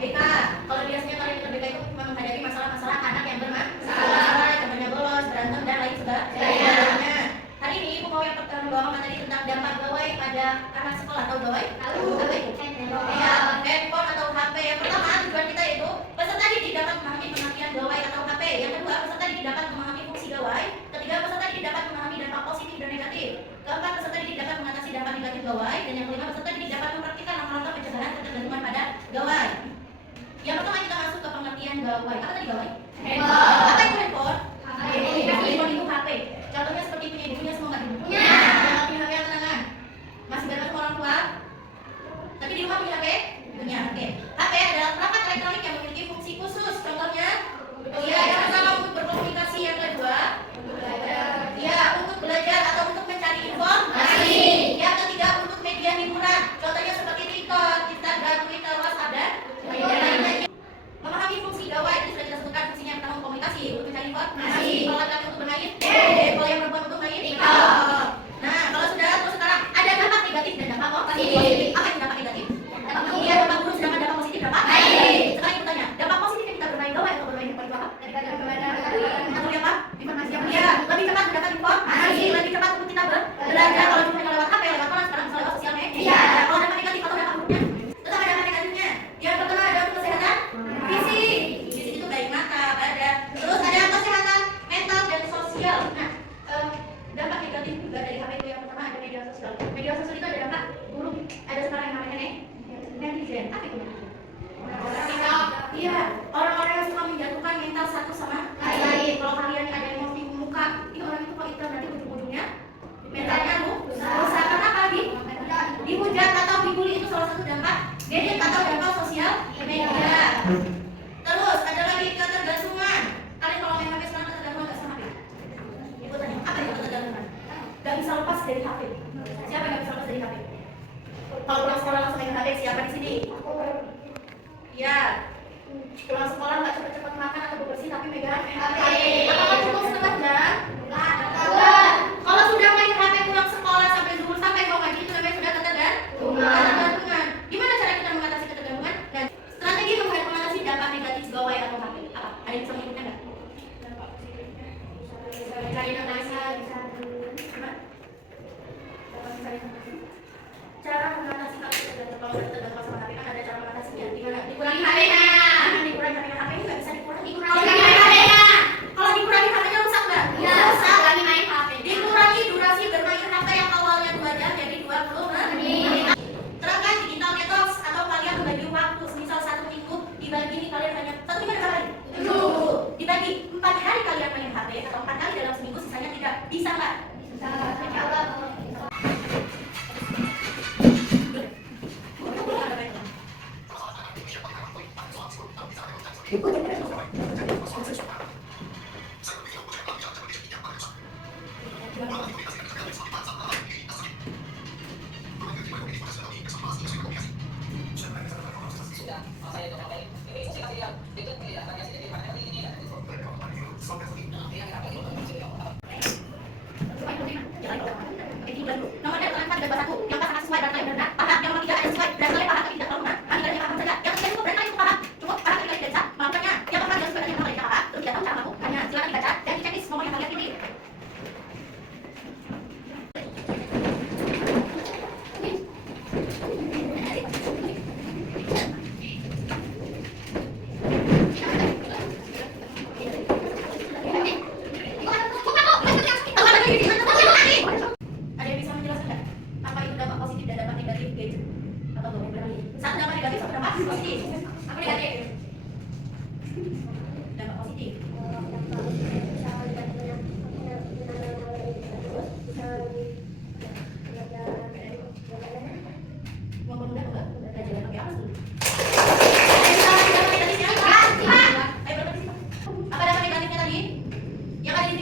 BK. Kalau biasanya kalian ikut BK itu menghadapi masalah-masalah anak yang bermasalah, temannya bolos, berantem dan lain sebagainya. Hari ini ibu mau yang pertama bawa materi tentang dampak gawai pada anak sekolah. Tahu gawai? Tahu. Apa itu? Ya, handphone atau HP. Yang pertama tujuan kita itu peserta didik dapat memahami pengertian gawai atau HP. Yang kedua, peserta didik dapat memahami fungsi gawai. Ketiga, peserta didik dapat memahami dampak positif dan negatif. Keempat, peserta didik dapat mengatasi dampak negatif gawai. Dan yang kelima, peserta didik dapat mempraktikkan langkah-langkah pencegahan ketergantungan pada gawai. Yang pertama kita masuk ke pengertian gawai. Apa tadi gawai? Handphone. Apa itu handphone? Handphone itu HP. Contohnya seperti punya ibunya semua nggak punya. Yang punya HP yang tenangan. Masih bareng orang tua. Tapi di rumah punya HP? Punya. Oke. HP adalah perangkat elektronik yang memiliki fungsi khusus. Contohnya, ya yang pertama untuk berkomunikasi, yang kedua, ya untuk belajar atau untuk mencari informasi. Yang ketiga untuk media hiburan. Contohnya seperti TikTok, Instagram, Twitter, WhatsApp dan lainnya. Memahami fungsi gawai itu sudah kita sebutkan. Fungsinya yang pertama komunikasi, untuk mencari informasi. Kalau laki-laki untuk bermain, kalau yang perempuan untuk main TikTok. Nah, kalau sudah terus sekarang ada dampak negatif dan dampak positif. Apa itu dampak negatif? Iya, dampak buruk, sedangkan dampak positif dampak baik. Sekarang kita tanya, dampak positifnya kita bermain gawai atau bermain handphone itu apa? Atau apa? Informasi yang lebih cepat mendapat informasi, lebih cepat untuk kita belajar. Kalau misalnya lewat HP, lewat mana sekarang misalnya lewat sosial media. Kalau dampak negatif atau dampak buruknya? Tetap ada dampak negatifnya. Yang pertama ada untuk kesehatan fisik. Fisik itu baik mata, badan. Terus ada kesehatan mental dan sosial. Nah, dampak negatif juga dari HP itu yang pertama ada media sosial. Media sosial itu ada dampak buruk. Ada sekarang yang namanya netizen. Apa itu? Iya, orang-orang yang suka menjatuhkan mental satu sama lain. Kalau kalian ada yang mau tipu muka, ini orang itu kok itu nanti ujung-ujungnya mentalnya rusak. Karena apa? Dihujat atau dibully itu salah satu dampak negatif atau dampak sosial media. Terus ada lagi ketergantungan. Kalian kalau main HP sekarang ketergantungan nggak sama HP? Ibu tanya, apa itu ketergantungan? Gak bisa lepas dari HP. Siapa yang gak bisa lepas dari HP? Kalau pulang sekolah langsung main HP, siapa di sini? Ya, pulang sekolah nggak cepet-cepet makan atau bebersih tapi megang HP. Apakah cukup setengah jam? Enggak. Kalau sudah main HP pulang sekolah sampai zuhur sampai mau ngaji itu namanya sudah ketergantungan. Gimana cara kita mengatasi ketergantungan? Dan strategi mengatasi dampak negatif gawai atau HP. Apa? Ada yang bisa menyebutnya nggak? Cari analisa bisa gimana? Cara mengatasi ketergantungan sama HP kan ada cara mengatasinya. Gimana? Dikurangi HP-nya.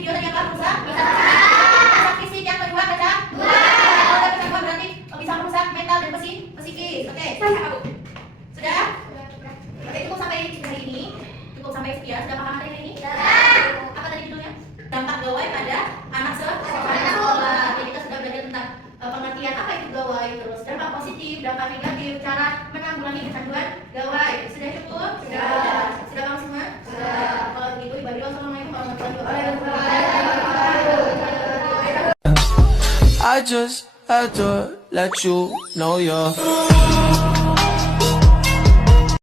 video tadi apa? Merusak? Merusak fisik. Yang kedua baca? Kalau udah baca dua berarti bisa merusak mental dan psikis. Oke, saya Bu. Sudah? Oke, cukup sampai hari ini. Cukup sampai sekian. Sudah paham materi ini? Apa tadi judulnya? Dampak gawai pada anak sekolah. Jadi kita sudah belajar tentang pengertian apa itu gawai, terus dampak positif, dampak negatif, cara menanggulangi kecanduan gawai. Sudah cukup? Sudah paham semua? Kalau begitu, ibadah assalamualaikum warahmatullahi wabarakatuh. I just had to let you know you're